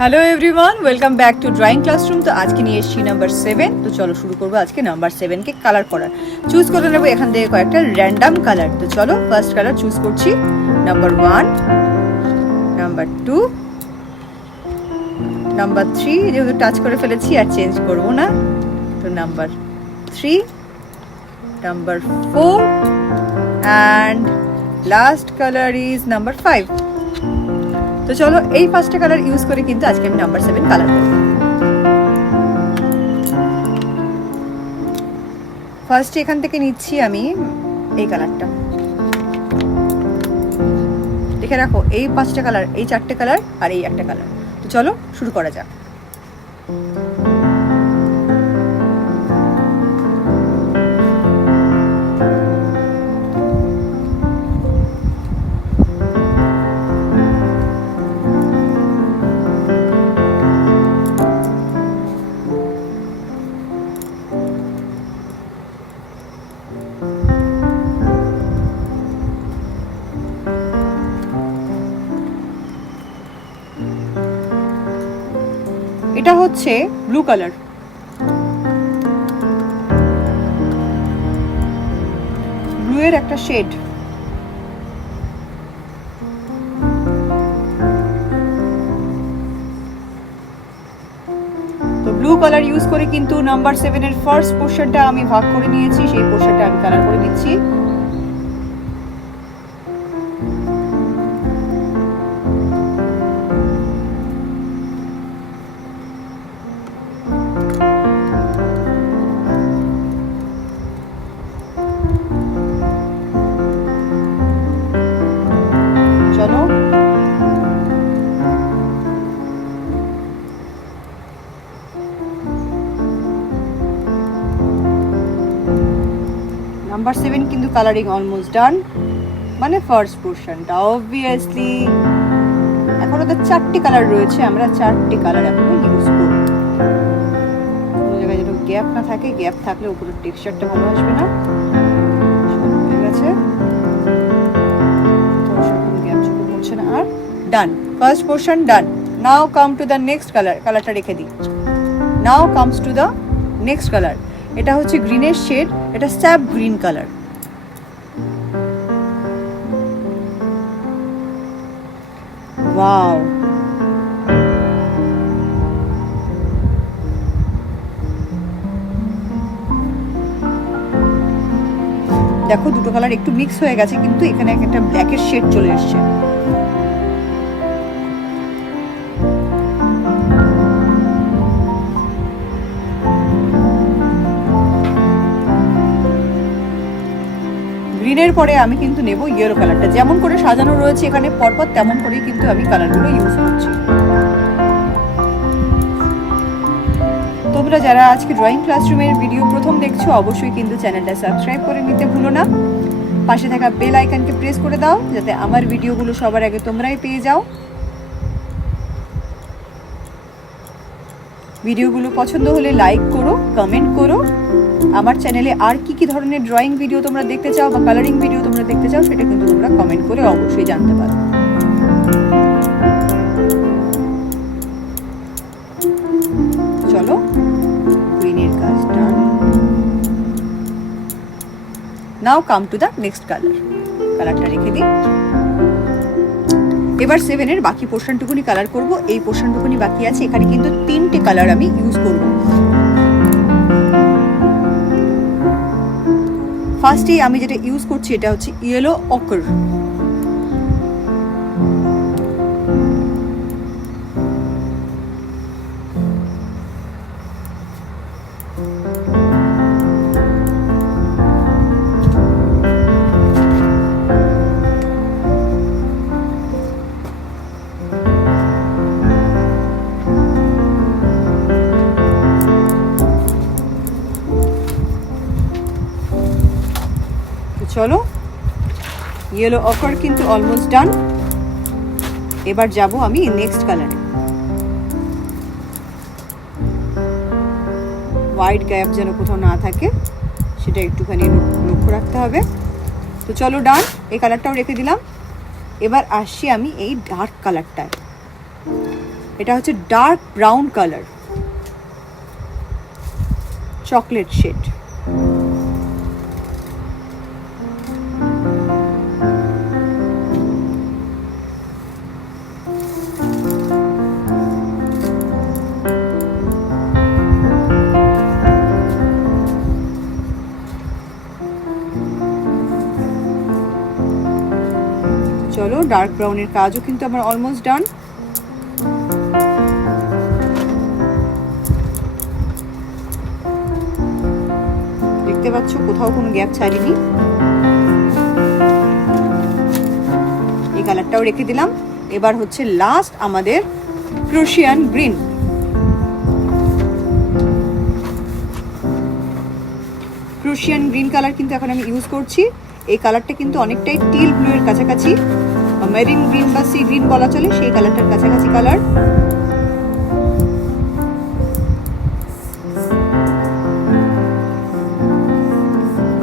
Hello everyone, welcome back to drawing classroom. তো আজকে নিয়ে এসেছি নাম্বার 7। তো চলো শুরু করবো আজকে নাম্বার 7কে কালার করার। চুজ করে নেবো এখান থেকে কয়েকটা র্যান্ডাম কালার। তো চলো ফার্স্ট কালার চুজ করছি, নাম্বার 1, নাম্বার 2, নাম্বার 3। যেহেতু টাচ করে ফেলেছি আর চেঞ্জ করবো না, তো number 3, number 4 and last colour is number 5। তো চলো এই ফার্স্টে কালার ইউজ করে কিন্তু আজকে আমি নাম্বার 7 কালার করব। ফার্স্ট এখান থেকে নিচ্ছি আমি এই কালারটা। দেখে রাখো এই 5টা কালার, এই 4টে কালার আর এই একটা কালার। তো চলো শুরু করা যাক। এটা হচ্ছে ব্লু কালার। ব্লু এর একটা শেড। তো ব্লু কালার ইউজ করে কিন্তু নাম্বার 7 এর ফার্স্ট পোরশনটা আমি ভাগ করে নিয়েছি, সেই পোরশনটা আমি কালার করে নিচ্ছি। নাম্বার 7 কিন্তু কালারিং অলমোস্ট ডান, মানে ফার্স্ট পোরশনটা। অবভিয়াসলি এখন ওদের 4টি কালার রয়েছে, আমরা 4টি কালার এখন ইউজ করব। কোনো জায়গায় যেন গ্যাপ না থাকে, গ্যাপ থাকলে উপরের টেক্সচারটা ভালো আসবে না। ঠিক আছে, গ্যাপ চোখে পড়ছে না। আর done, first portion done. Now come to the next colour. কালারটা রেখে দিই। Now comes to the next colour. এটা হচ্ছে গ্রিনের শেড, এটা স্যাপ গ্রিন কালার। ওয়াও, দেখো দুটো কালার একটু মিক্স হয়ে গেছে, কিন্তু এখানে একটা ব্ল্যাকের শেড চলে এসেছে। গ্রিনের পরে আমি কিন্তু নেব ইয়েলো কালারটা। যেমন করে সাজানো রয়েছে এখানে পরপর, তেমন করেই কিন্তু আমি কালারগুলো ইউজ করছি। তোমরা যারা আজকে ড্রয়িং ক্লাসরুমের ভিডিও প্রথম দেখছো, অবশ্যই কিন্তু চ্যানেলটা সাবস্ক্রাইব করে নিতে ভুলো না। পাশে থাকা বেল আইকনকে প্রেস করে দাও, যাতে আমার ভিডিওগুলো সবার আগে তোমরাই পেয়ে যাও। ভিডিওগুলো পছন্দ হলে লাইক করো, কমেন্ট করো। আমার চ্যানেলে আর কি কি ধরনের ড্রয়িং ভিডিও তোমরা দেখতে চাও বা কালারিং ভিডিও তোমরা দেখতে চাও, সেটা কিন্তু তোমরা কমেন্ট করে অবশ্যই জানতে পারো। চলো গ্রিনের কাজ done. Now come to the next colour. কালারটা রেখে দিই। এবার 7 এর বাকি পোরশনটুকুনি কালার করব। এই পোরশনটুকুনি বাকি আছে। এখানে কিন্তু 3টে কালার আমি ইউজ করব। ফার্স্টে আমি যেটা ইউজ করছি এটা হচ্ছে ইয়েলো অকার। চলো ইয়েলো অকার কিন্তু অলমোস্ট ডান। এবার যাব আমি নেক্সট কালারে। হোয়াইট গ্যাপ যেন কোথাও না থাকে, সেটা একটুখানি লক্ষ্য রাখতে হবে। তো চলো ডান, এই কালারটাও রেখে দিলাম। এবার আসছি আমি এই ডার্ক কালারটায়। এটা হচ্ছে dark brown colour, chocolate shade. চলো, ডার্ক ব্রাউনের কাজও কিন্তু আমার অলমোস্ট ডান। দেখতে পাচ্ছ কোথাও কোনো গ্যাপ ছাড়িনি। এই কালারটাও রেখে দিলাম। এবার হচ্ছে লাস্ট আমাদের Prussian green. Prussian green colour কিন্তু এখন আমি ইউজ করছি। এই কালারটা কিন্তু অনেকটাই টিল ব্লু এর কাছাকাছি, মেরিন গ্রিন বা সি গ্রিন বলা চলে, সেই কালারটার কাছাকাছি কালার।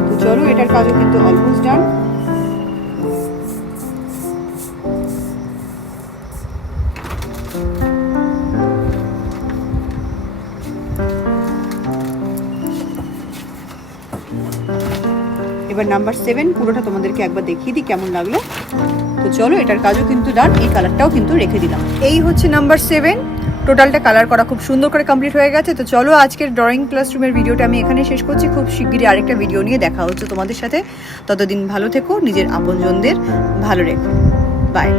তো চলো, এটার কাজও কিন্তু অলমোস্ট ডান। এবার নাম্বার 7 পুরোটা তোমাদেরকে একবার দেখিয়ে দিই কেমন লাগলো। তো চলো, এটার কাজও কিন্তু ডান। এই কালারটাও কিন্তু রেখে দিলাম। এই হচ্ছে নাম্বার 7। টোটালটা কালার করা খুব সুন্দর করে কমপ্লিট হয়ে গেছে। তো চলো, আজকের ড্রয়িং ক্লাসরুমের ভিডিওটা আমি এখানে শেষ করছি। খুব শিগগিরই আরেকটা ভিডিও নিয়ে দেখা হচ্ছে তোমাদের সাথে। ততদিন ভালো থেকো, নিজের আপনজনদের ভালো রেখো। বাই।